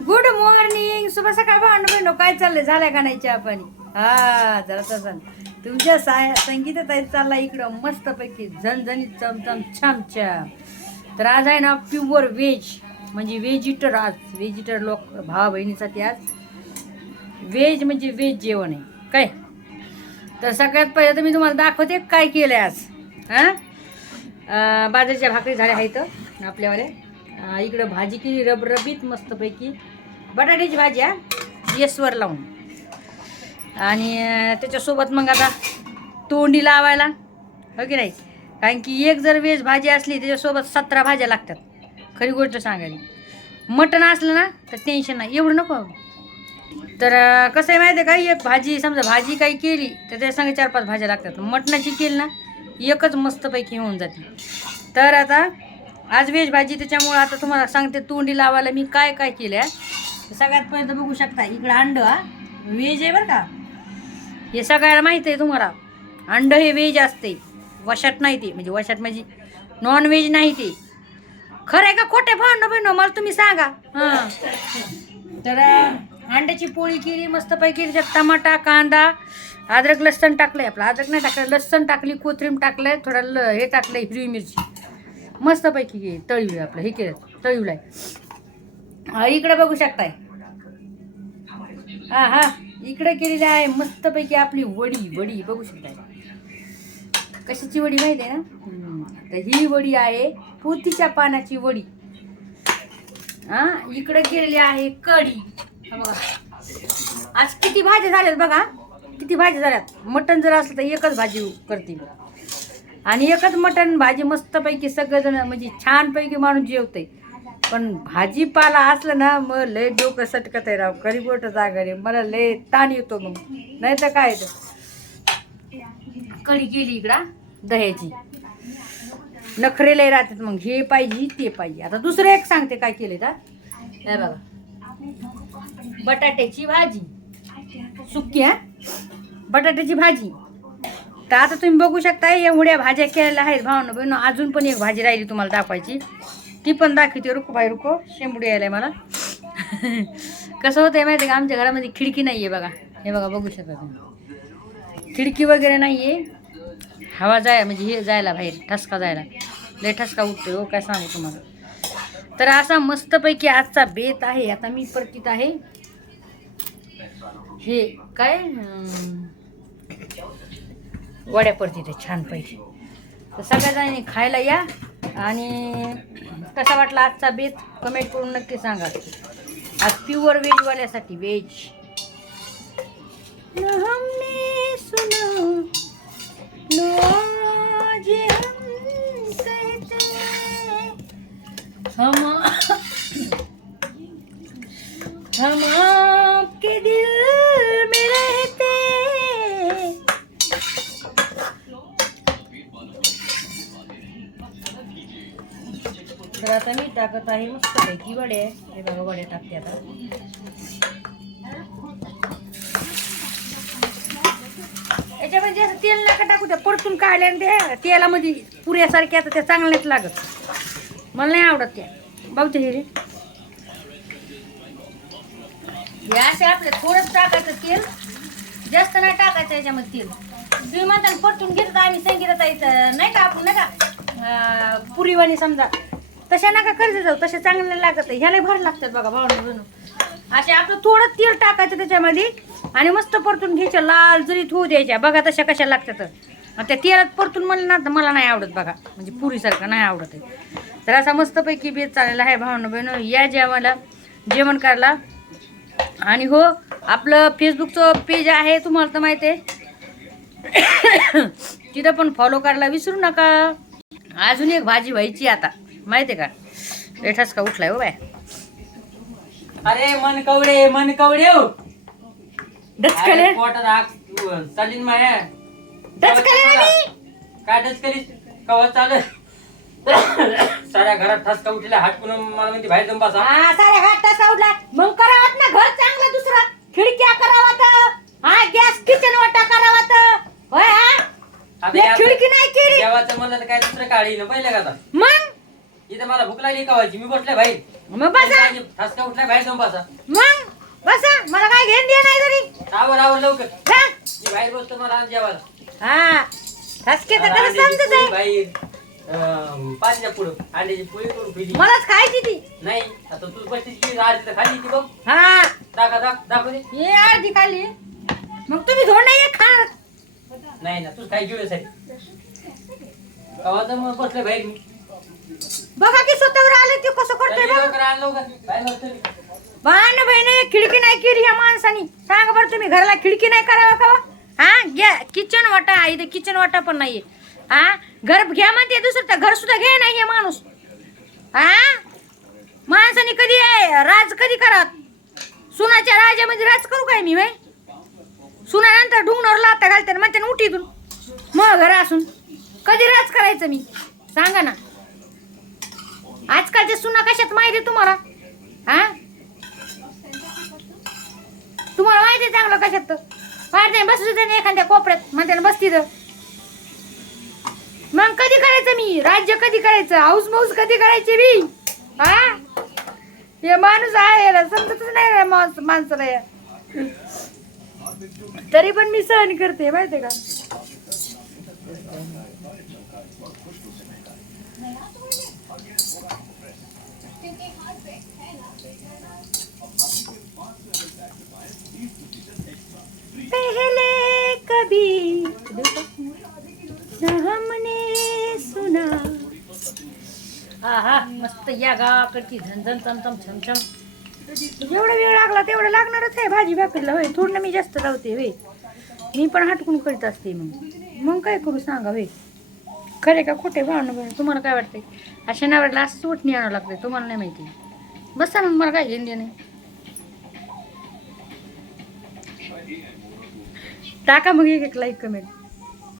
Good morning, शुभ सकाळ भावंड बहिणो. काय चाललंय? झालंय का नाही चहा पाणी? हा जरा तसं तुमच्या संगीतात आहे चालला इकडं मस्तपैकी झणझणीत चमचम छाम छाम. तर आज आहे ना प्युअर व्हेज, म्हणजे व्हेजिटर. आज व्हेजिटर लोक भावा बहिणीसाठी आज व्हेज म्हणजे व्हेज जेवण आहे काय. तर सगळ्यात पहिले तर मी तुम्हाला दाखवते काय केलंय आज. बाजरीच्या भाकरी झाल्या आहेत आपल्यावाले. इकडं भाजी केली रबरबीत मस्तपैकी, बटाट्याची भाजी येसवर लावून. आणि त्याच्यासोबत मग आता तोंडी लावायला हो की नाही, कारण की एक जर व्हेज भाजी असली त्याच्यासोबत 17 भाज्या लागतात. खरी गोष्ट सांगायला, मटण असलं ना तर टेन्शन नाही, एवढं नको. तर कसं आहे माहिती आहे का, एक भाजी समजा भाजी काही केली तर त्या संग 4-5 भाज्या लागतात. मटणाची केली ना एकच मस्तपैकी होऊन जाते. तर आता आज व्हेज भाजी, त्याच्यामुळं आता तुम्हाला सांगते तोंडी लावायला मी काय काय केलं आहे. सगळ्यात पहिलं बघू शकता इकडं अंड व्हेज आहे बरं का. हे सगळ्याला माहिती आहे तुम्हाला, अंड हे व्हेज असते, वशाट नाही ते, म्हणजे वशाट म्हणजे नॉन व्हेज नाही ते. खरं आहे का खोटे भावना बहिण मला तुम्ही सांगा. हां तर अंड्याची पोळी केली मस्तपैकी, त्याच्यात टमाटा कांदा अद्रक लसण टाकलंय. आपलं अद्रक नाही टाकलं, लसण टाकली, कोथिंबीर टाकलंय, थोडं हे टाकलंय हिरवी मिरची, मस्तपैकी तळीव आपलं हे केलं तळीवलाय. इकडे बघू शकताय हा इकडे केलेली आहे मस्तपैकी आपली वडी. वडी बघू शकताय कशाची वडी माहिती आहे ना. तर ही वडी आहे पोथीच्या पानाची वडी. इकडे केलेली आहे कढी. बघा आज किती भाज्या झाल्यात बघा, किती भाज्या झाल्यात. मटण जर असलं तर एकच भाजी करते आणि एकच मटण भाजी मस्तपैकी सगळेजण म्हणजे छानपैकी माणूस जेवते. पण भाजीपाला असलं ना मग लय डोकं सटकत आहे राव, खरी गोट जागा रे, मला लय ताण येतो मग. नाही तर काय तर कढी केली इकडं दह्याची, नखरे लय राहतात मग, हे पाहिजे ते पाहिजे. आता दुसरं एक सांगते काय केले तर हे बघा, बटाट्याची भाजी सुकी. बटाट्याची भाजी. तर आता तुम्ही बघू शकता एवढ्या भाज्या केलेल्या आहेत भावना बहिण. अजून पण एक भाजी राहिली तुम्हाला दाखवायची, ती पण दाखवते. रुको बाई रुको, शेंबुडी यायला मला. कसं होतंय माहिती आहे का, आमच्या घरामध्ये खिडकी नाही आहे बघा. हे बघा बघू शकता तुम्ही, खिडकी वगैरे नाही आहे. हवा जाय म्हणजे हे जायला बाहेर ठसका जायला लय ठसका उठतोय हो, काय सांगू तुम्हाला. तर असा मस्तपैकी आजचा बेत आहे. आता मी परतीत आहे हे काय वड्या परतीत आहे छानपैकी. तर सगळ्याजणी खायला या आणि कसा वाटला आजचा बेत कमेंट करून नक्की सांगा. आज प्युअर व्हेजवाल्यासाठी व्हेज. हमने सुना हम आपके दिल में रहते. तर आता मी टाकत आहे मस्तपैकी वडे. हे बघा वडे टाकते आता. याच्यामध्ये जास्त तेल नका टाकू, त्या परतून काढल्या ते तेलामध्ये पुऱ्यासारख्या आता त्या चांगल्या नाहीत लागत, मला नाही आवडत त्या. बघते हे रे हे असे आपलं थोडंच टाकायचं तेल, जास्त नाही टाकायचं याच्यामध्ये तेल. तुम्ही म्हणता परतून घेतात आम्ही संगीतात येतं नाही का, आपण नाही का पुरीवाणी समजा तशा नका करत जाऊ, तसे चांगले लागत. ह्याला भर लागतात बघा भावना बनून. असे आपलं थोडं तेल टाकायचं त्याच्यामध्ये आणि मस्त परतून घ्यायच्या, लाल जरीत होऊ द्यायच्या. बघा तशा कशा लागतात. त्या तेलात परतून म्हणलं ना तर मला नाही आवडत बघा, म्हणजे पुरीसारखं नाही आवडत आहे. तर असा मस्तपैकी बेत चाललेला आहे भावना बहिण. या जेवायला जेवण करायला. आणि हो आपलं फेसबुकचं पेज आहे तुम्हाला तर माहिती आहे, तिथं पण फॉलो करायला विसरू नका. अजून एक भाजी व्हायची आता माहिती आहे का, लेठाच का उठलाय हो बाय. अरे मन कवडे डचकले चालीन माया डचकले काय डचकलीस कवा चाल साऱ्या घरात ठसका उठला हाटकून मला म्हणते बाहेर जाऊन बसा. साऱ्या घाट तसा उठला मग करावात ना घर चांगलं दुसरं, खिडक्या करावात, गॅस किचन वाटा करावात. होय खिडकी नाही केली जेवायचं म्हणलं तर काय दुसरं काढी ना पहिल्या का. मग इथं मला भूक लागली कवायची, मी बसले भाई मग बसा ठसका उठला बाहेर जाऊन बसा. मग बसा मला काय घेण दे नाही घरी आवर लवकर. हा? मी बाहेर बसतो मला आज जेवायला. हा ठसके तर त्याला समजत आहे बाहेर पाचच्या पुढं अंड्याची पोळी करून पिली. मलाच खायची ती नाही आता तू बसतीस की आज खाली ती बघ. हा दाखव दे. ये अर्धी खाली मग तुम्ही धोंड नाही खाणार नाही ना तूच काही जेवण्यासाठी कवाचं मग बसले बाहेर मी. बघा की स्वतःवर आले ते कसं करतोय बघा लवकर आण लवकर बाहेर बसतो. भान बहिणी खिडकी नाही केली ह्या माणसानी सांगा बरं तुम्ही घराला खिडकी नाही करावा का हा घ्या किचन वाटा इथे किचन वाटा पण नाहीये हा घर घ्या म्हणते दुसरं तर घर सुद्धा घ्या नाही हे माणूस हा माणसाने कधी राज कधी करत सुनाच्या राजामध्ये राज करू काय मी बाई सुनानंतर ढुंगणावर लाता घालते म्हणते ना उठीतून मग घर असून कधी राज करायचं मी सांगा ना आजकालच्या सुना कशात माहिती आहे तुम्हाला हा तुम्हाला माहिती आहे चांगलं कशात पाडते बसू दे एखाद्या कोपऱ्यात म्हणते ना बसती तर मग कधी करायचं मी राज्य कधी करायचं हाऊस माऊस कधी करायची मी हा हे माणूस आहे याला समजतच नाही माणसाला या तरी पण मी सहन करते माहितीये का पहले कभी न हमने सुना हा मस्त या गावाकडची झणझण चमचम छमछम जेवढा वेळ लागला तेवढं लागणारच आहे भाजी भाकरीला होय थोडं मी जास्त लावते होय मी पण हटकून करीत असते मग काय करू सांगा होय खरे का खोटे भावना तुम्हाला काय वाटतंय अशा नावाला असं उठणी आणावं लागतंय तुम्हाला नाही माहिती बसा मग मला काय घेऊन दे नाही टाका मग एक लाईक कमेंट